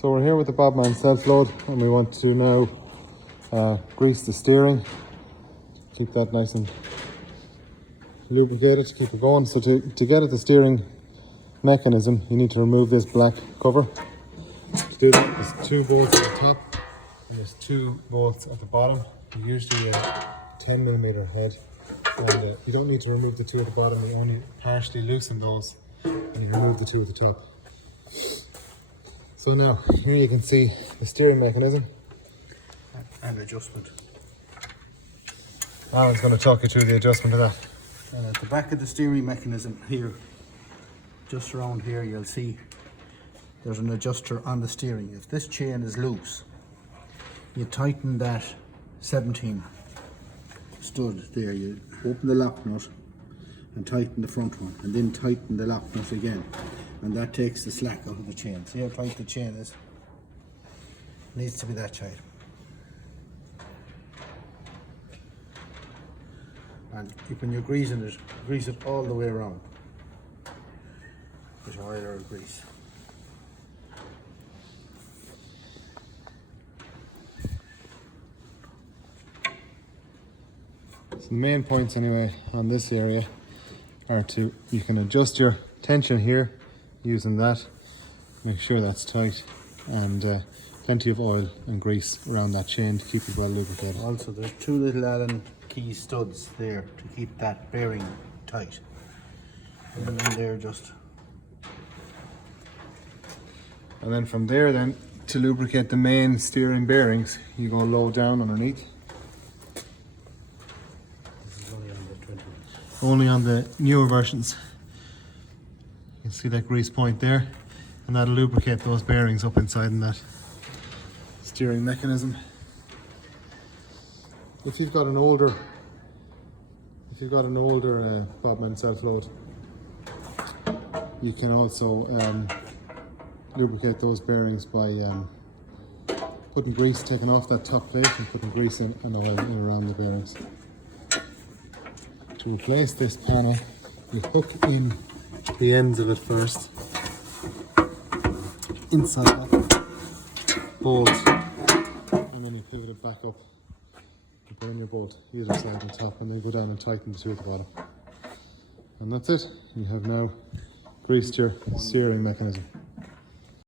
So we're here with the BOBMAN self-load, and we want to now grease the steering, keep that nice and lubricated, keep it going. So to get at the steering mechanism, you need to remove this black cover. To do that, there's 2 bolts at the top and there's 2 bolts at the bottom. Usually a 10mm head, and you don't need to remove the 2 at the bottom, you only partially loosen those and you remove the 2 at the top. So now, here you can see the steering mechanism and adjustment. Alan's going to talk you through the adjustment of that. At the back of the steering mechanism here, just around here, you'll see there's an adjuster on the steering. If this chain is loose, you tighten that 17 stud there. You open the lock nut and tighten the front one, and then tighten the lock nut again, and that takes the slack out of the chain. See how tight the chain is? It needs to be that tight. And when you're greasing it, grease it all the way around with oil or grease. So the main points anyway on this area are you can adjust your tension here using that, make sure that's tight, and plenty of oil and grease around that chain to keep it well lubricated. Also, there's 2 little Allen key studs there to keep that bearing tight. And then there just. And then from there then, to lubricate the main steering bearings, you go low down underneath. This is only on the 20. Only on the newer versions. You can see that grease point there, and that'll lubricate those bearings up inside in that steering mechanism. If you've got an older BOBMAN self-load, you can also lubricate those bearings by putting grease, taking off that top plate and putting grease and oil in around the bearings. To replace this panel, you hook in the ends of it first inside that bolt, and then you pivot it back up and put in your bolt either side on top, and then go down and tighten the 2 at the bottom. And that's it. You have now greased your steering mechanism.